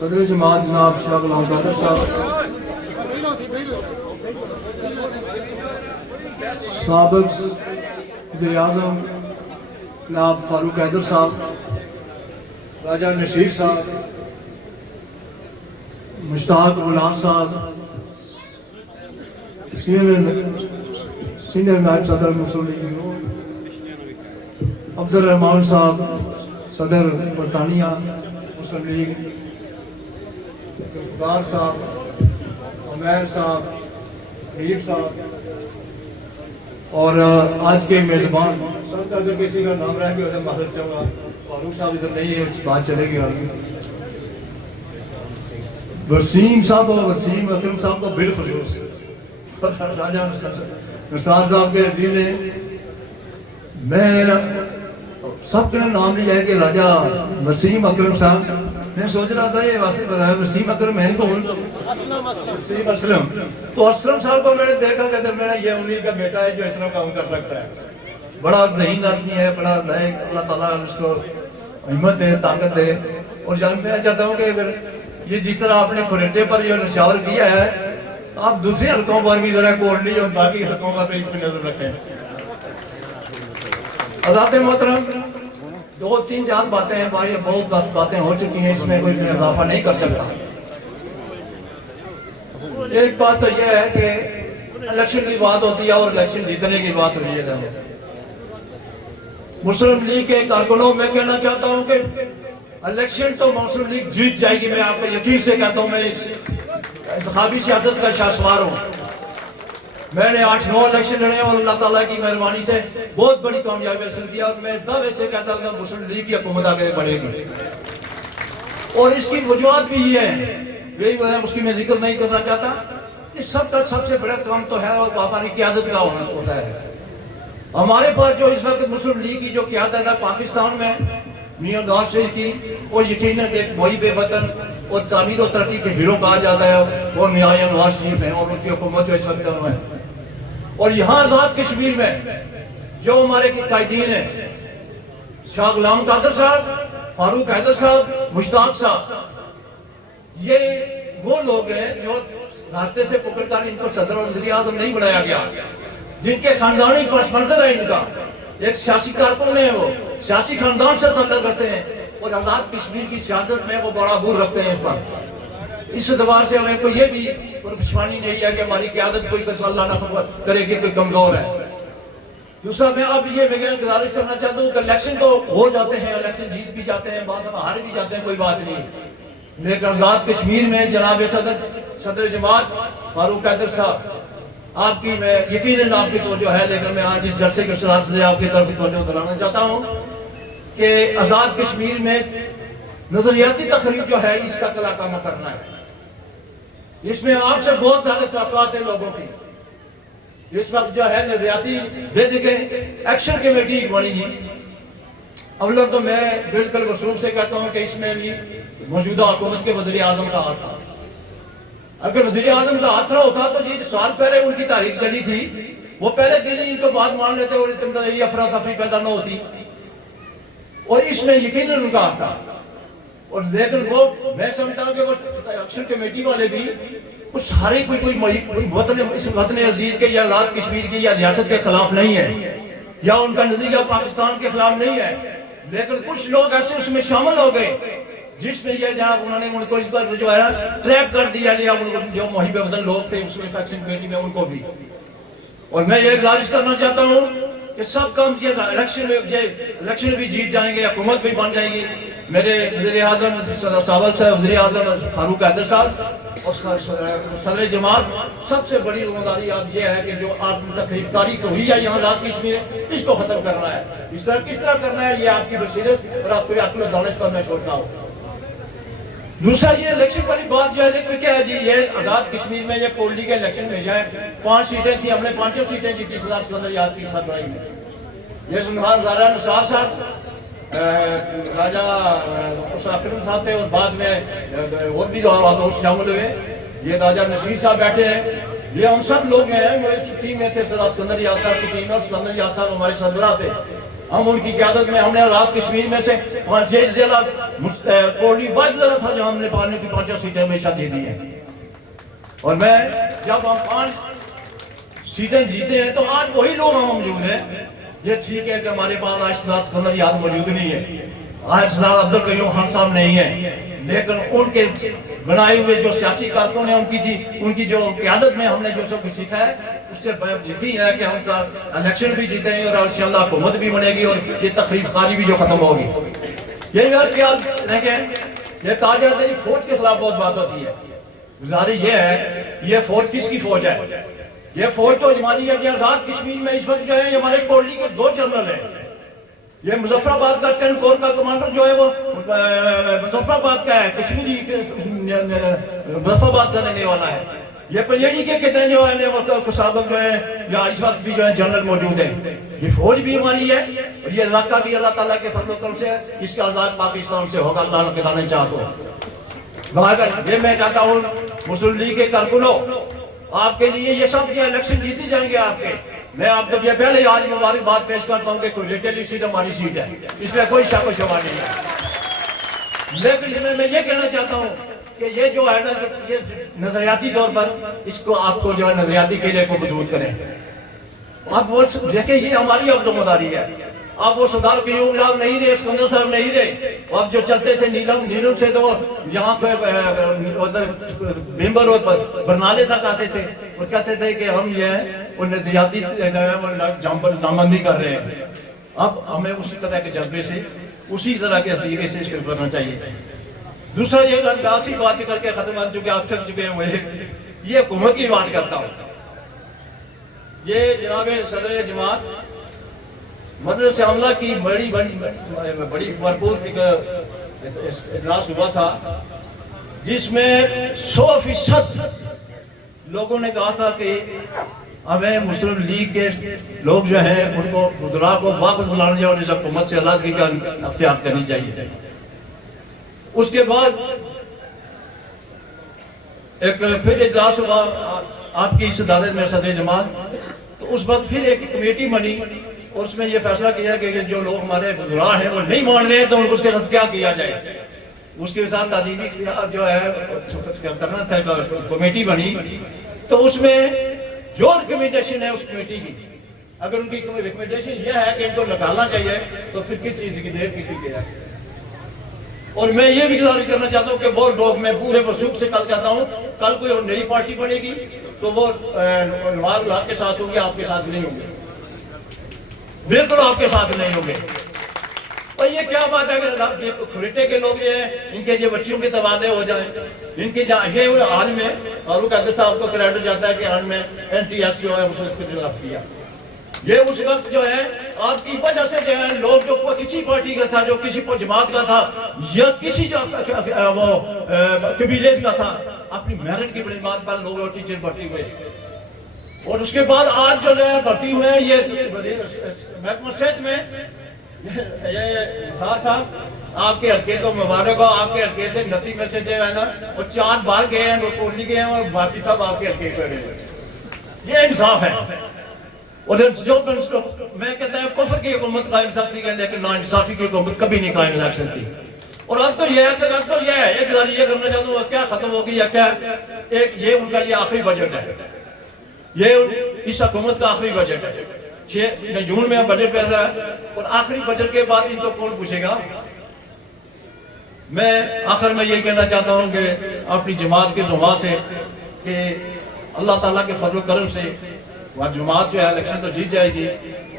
सदर जमात जनाब शाह गुलाम कादर साहब, साबिक वज़ीर-ए-आज़म जनाब फारूक हैदर साहब, राजा नशीर साहब, मुश्ताक गुलाम साहब, सीनियर नायब सदर मुस्लिम लीग, अब्दुल रहमान साहब सदर बरतानिया मुस्लिम लीग, इफ्तार साहब, उमैर साहब, हीर साहब और आज के मेज़बान सबका अगर किसी का नाम रह गया तो माजरत चाहूँगा। फारूक साहब इधर नहीं है, बात चलेगी आगे। वसीम साहब और वसीम अकरम साहब को बिलखुसूस राजा निसार साहब के अजीज हैं। मैं सबके नाम लिया है कि राजा वसीम अकरम साहब, मैं सोच रहा था ये वसीम अकरम है कौन? वसीम असलम। तो असलम साहब को मैंने देखा कहते मेरा ये उन्हीं का बेटा है जो इतना काम कर सकता है। बड़ा ज़हीन आदमी है, बड़ा लायक, अल्लाह ताला उसको हिम्मत है, ताकत है। और जब मैं चाहता हूँ कि अगर ये जिस तरह आपने खुरेटे पर जो निशावर किया है, आप दूसरे हल्कों पर भी जरा कोडली और बाकी हल्कों पर भी नजर रखें। आज़ाद मोहतरम, दो तीन चार बातें हैं भाई, बहुत बातें हो चुकी हैं, इसमें कोई इजाफा नहीं कर सकता। एक बात तो यह है कि इलेक्शन की बात होती है और इलेक्शन जीतने की बात होती है। मुस्लिम लीग के कारकुनों में कहना चाहता हूं कि इलेक्शन तो मुस्लिम लीग जीत जाएगी। मैं आपको यकीन से कहता हूं, मैं इस इंतखाबी सियासत का शासवार हूं। मैंने 8-9 इलेक्शन लड़े और अल्लाह ताला की मेहरबानी से बहुत बड़ी कामयाबी हासिल की और मैं दावे से कहता हूं मुस्लिम लीग की हुकूमत आगे बढ़ेगी। और इसकी वजूहत भी ये है, यही उसकी मैं जिक्र नहीं करना चाहता कि सबका सबसे बड़ा काम तो है और हमारी क़यादत का होता है। हमारे पास जो इस वक्त मुस्लिम लीग की जो क़यादत है पाकिस्तान में मियां नवाज शरीफ की, वो यकीनन एक मुहिब वतन और तामीर और तरक्की के हीरो कहा जाता है, वो मियां नवाज शरीफ है और उनकी हुकूमत जो इस वक्त है। और यहाँ आज़ाद कश्मीर में जो हमारे कायदीन है, शाह गुलाम कादर साहब, फारूक हैदर साहब, मुश्ताक साहब, ये वो लोग हैं जो रास्ते से पकड़कर इनको सदर और वज़ीर-ए-आज़म नहीं बनाया गया, जिनके खानदानी पस मंजर है इनका। एक सियासी कारकुन है, वो सियासी खानदान से ताल्लुक रखते हैं और आज़ाद कश्मीर की सियासत में वो बड़ा बुर रखते हैं। इस पर इस दबाव से हमें कोई ये भी परेशानी नहीं है कि हमारी क़यादत कोई अल्लाह ना करे कि कोई कमजोर है। दूसरा मैं अब ये गुजारिश करना चाहता हूँ कि इलेक्शन तो हो जाते हैं, इलेक्शन जीत भी जाते हैं, बाद में हार भी जाते हैं, कोई बात नहीं। लेकिन आज़ाद कश्मीर में जनाब सदर जमात फारूक हैदर साहब, आपकी मैं यकीनन आपकी तवज्जो है, लेकिन मैं आज इस जलसे के सिलसिले से आपकी तरफ तवज्जो दिलाना चाहता हूँ कि आज़ाद कश्मीर में नजरियाती तकरीब जो है इसका कलाकामा करना है। इसमें आपसे बहुत ज्यादा तवक्कुआत है लोगों की। इस वक्त जो है नजरियाती दे के एक्शन कमेटी बनेगी। अवला तो मैं बिल्कुल वसूल से कहता हूँ कि इसमें भी मौजूदा हुकूमत के वज़ीर-ए-आज़म का हाथ था। अगर वज़ीर-ए-आज़म का हाथ रहा होता तो ये साल पहले उनकी तारीख चली थी, वो पहले दिन ही इनको बात मान लेते और इतना ये अफरा तफरी पैदा न होती। और इसमें यकीनन उनका हाथ था। और लेकिन वो मैं समझता हूँ कि वो एक्शन कमेटी वाले भी वो सारे कोई वतन अजीज के या आज़ाद कश्मीर की या रियासत के खिलाफ नहीं है, या उनका नजरिया पाकिस्तान के खिलाफ नहीं है। लेकिन कुछ लोग ऐसे उसमें शामिल हो गए जिसमें यह जनाब उन्होंने उनको इस पर जो है ट्रैप कर दिया, लिया जो मुहिब वतन लोग थे उसमें एक्शन कमेटी में उनको भी। और मैं ये गुजारिश करना चाहता हूँ कि सब काम इलेक्शन भी जीत जाएंगे, हुकूमत भी बन जाएगी। मेरे वज़ीर-ए-आज़म वज़ीर-ए-आज़म फारूक हैदर साहब और सदर जमात, सबसे बड़ी जिम्मेदारी आप ये है कि जो आप तकरीब तारीख हुई है यहाँ आज़ाद कश्मीर, इसको खत्म करना है। इस तरह किस तरह करना है ये आपकी बसीरत और आपको अक्ल दानिश पर मैं छोड़ता हूँ। दूसरा ये इलेक्शन वाली बात जो है क्या है जी, ये आज़ाद कश्मीर में ये कोल्डी के इलेक्शन में जाए 5 सीटें थी, हमने 5 सीटें जीती सदर याद की साथ में। ये राजा निसार साहब, राजा अकरम साहब थे और बाद में और भी दोस्त शामिल हुए। ये राजा नशीर साहब बैठे हैं, ये हम सब लोग हैं। मेरे टीम में थे सदर याद साहब की टीम और सदर याद साहब हमारे सरबराह थे। हम उनकी क़यादत में हमने रात कश्मीर में से जिला कोटली वाद जरा था जो हमने पाने की 5 सीटें हमेशा दे दी हैं। और मैं जब हम 5 सीटें जीते हैं तो आज वही लोग हम मौजूद हैं। ये ठीक है कि हमारे पास आज सरदार सिकंदर याद मौजूद नहीं है, आज सरदार अब्दुल कयूम खान साहब नहीं है, लेकिन उनके बनाए हुए जो सियासी कारकुन है उनकी जो क़यादत में हमने जो सब सीखा है उससे यकीन है कि हम इलेक्शन भी जीतेंगे और इंशाअल्लाह हुकूमत भी बनेगी और ये तकरीब कारी भी जो खत्म होगी। ये यार क्या देखें, ये कहा जाता है फौज के खिलाफ बहुत बात होती है। गुजारिश ये है, ये फौज किसकी फौज है? ये फौज तो हमारी आजाद कश्मीर में इस वक्त जो है हमारे कोटली के 2 जनरल हैं। ये मुजफ्फराबाद का 10 कोर का कमांडर जो है वो मुजफ्फराबाद का है, कश्मीरी मुजफ्फराबाद का रहने वाला है। ये पंजेडी के कितने जो है वो साबक जो है या इस वक्त भी जो है जनरल मौजूद है। ये फौज भी हमारी है और ये इलाका भी अल्लाह ताला के फजल करम से इसका आजाद पाकिस्तान से होगा, अल्लाह के दाने चाहते। ये मैं कहता हूँ मुस्लिम लीग के कारकुनों, आपके लिए ये सब जो इलेक्शन जीते जाएंगे आपके। मैं आपको ये पहले आज मुबारकबाद पेश करता हूँ कि कोई सीट हमारी सीट है, इसमें कोई शक व शुबा नहीं है। लेकिन इसमें मैं ये कहना चाहता हूँ कि ये जो है ना, ये नजरियाती तौर पर इसको आपको जो है नजरियाती किले को मजबूत करें। आप वो देखें, ये हमारी अब जिम्मेदारी है। अब वो सरदार कयूम साहब नहीं रहे, सिकंदर साहब नहीं रहे, अब जो चलते थे नीलम से तो यहाँ पे मेंबर और बरनाले तक आते थे और कहते थे कि हम ये नजरियाती नामबंदी कर रहे हैं। अब हमें उसी तरह के जज्बे से, उसी तरह के तरीके से इसको करना चाहिए। दूसरा ये आखिरी बात करके खत्म कर चुके, आप थक चुके हैं, मुझे ये हुकूमत की बात करता हूँ। ये जनाब सदर जमात मदरसे आमला की बड़ी भरपूर इजलास हुआ था, जिसमें 100% लोगों ने कहा था कि हमें मुस्लिम लीग के लोग जो हैं उनको खुदरा को वापस बुलाना चाहिए और इस हुकूमत से अलग का अख्तियार करनी चाहिए। उसके बाद एक फिर इजलास हुआ आपकी इस अदालत में सदर जमात, तो उस वक्त फिर एक कमेटी बनी और उसमें यह फैसला किया कि जो लोग हमारे बुजुर्ग हैं वो नहीं मान रहे हैं तो उसके साथ क्या किया जाए। उसके साथ तालीमी जो है करना था, कमेटी बनी, तो उसमें जो रिकमेंडेशन है उस कमेटी की, अगर उनकी रिकमेंडेशन यह है कि इनको निकालना चाहिए तो फिर किस चीज की देर किसी के है। और मैं ये भी गुजारिश करना चाहता हूँ कि वो लोग, मैं पूरे वसूख से कल कहता हूँ, कल कोई नई पार्टी बनेगी तो वो नवाज लाल के साथ होंगे, आपके साथ नहीं होंगे, बिल्कुल आपके साथ नहीं होंगे। और ये क्या बात है कि खरीटे के लोग ये हैं, इनके जो बच्चों के तबादले हो जाए, इनके ये हाल में फारूक अब्दुल साहब को क्रेडिट जाता है कि हाल में NTS जो है उसके खिलाफ किया। ये उस वक्त जो है आपकी वजह से जो है लोग जो किसी पार्टी का था, जो किसी जमात का था या किसी जो वो कबीले का था, अपनी मेरिट की बुनियाद पर लोग टीचर भर्ती हुए और उसके बाद आज जो है भर्ती हुए हैं। ये महकमा सेहत में ये साहब आपके हल्के को मुबारक हो, आपके हल्के से 29 में से जो है ना वो 4 बार गए हैं, वो कोटली गए हैं और बाकी सब आपके हल्के को गए। ये इंसाफ है। और जो मैं कहता हूँ कुफर की हुकूमत कायम सकती है, लेकिन ना इंसाफी की हुकूमत कभी नहीं कायम रख सकती। और अब तो यह है, अब तो यह है, एक ये करना चाहता हूँ क्या खत्म होगी या क्या, एक ये उनका ये आखिरी बजट है, ये इस हुकूमत का आखिरी बजट है। 6 जून में बजट पैसा है और आखिरी बजट के बाद इनको कौन पूछेगा। मैं आखिर में यही कहना चाहता हूँ कि अपनी जमात के जुमा से कि अल्लाह ताला के फजल करम से वह जमात जो है इलेक्शन तो जीत जाएगी,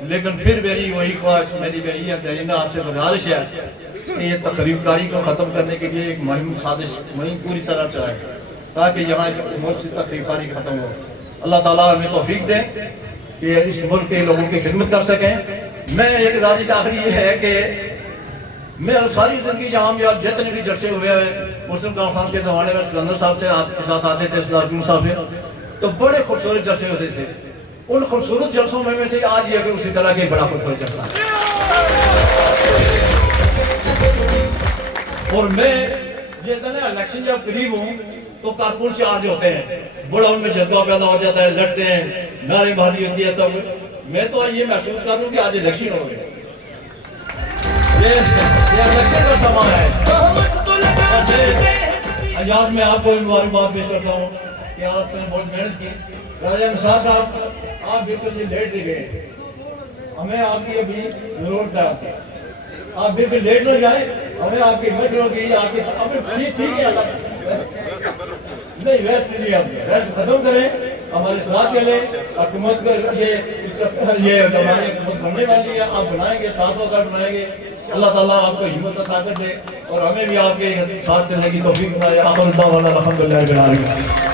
लेकिन फिर मेरी वही ख्वाहिश, मेरी वही है, आपसे गुजारिश है कि ये तकरीबकारी को ख़त्म करने के लिए एक मुहिम साजिश मुहिम पूरी तरह चलाए ताकि यहाँ मुल्क से तकरीबकारी ख़त्म हो। अल्लाह ताला हमें तौफीक दे कि इस मुल्क के लोगों की खिदमत कर सकें। मैं एक गुजारिश आखिरी ये है कि मैं सारी जिंदगी जहाँ भी आप जितने भी जलसे हुए हैं मुस्लिम कॉन्फ्रेंस के ज़माने में सिकंदर साहब से आपके साथ आते थे, सरदार साहब से, तो बड़े खूबसूरत जलसे होते थे। उन खूबसूरत जलसों में से आज ये कि उसी तरह के बड़ा खूबसूरत जलसा है। और मैं ये इलेक्शन जब करीब हूँ तो कारकुन से आज होते हैं, बड़ा उनमें जज्बा पैदा हो जाता है, लड़ते हैं, नारेबाजी होती है सब। मैं तो ये महसूस कर रहा हूँ कि आज इलेक्शन हो गए ये इलेक्शन का समय है। आज मैं आपको मुबारकबाद पेश करता हूँ कि आपने बहुत मेहनत की। राजा निसार साहब, आप बिल्कुल लेट ही गए, हमें आपकी अभी जरूरत है। आप बिल्कुल लेट न जाए, हमें आपकी मशवरों की आपकी अभी ठीक है नहीं, रेस्ट नहीं, आप रेस्ट खत्म करें, हमारे साथ चले। हुकूमत को ये हमारी हुकूमत बनने वाली है, आप बनाएंगे, साथ होकर बनाएंगे। अल्लाह ताला आपको हिम्मत और ताकत दे और हमें भी आपके साथ चलने की तौफीक बनाए। अल्हम्दुलिल्लाह।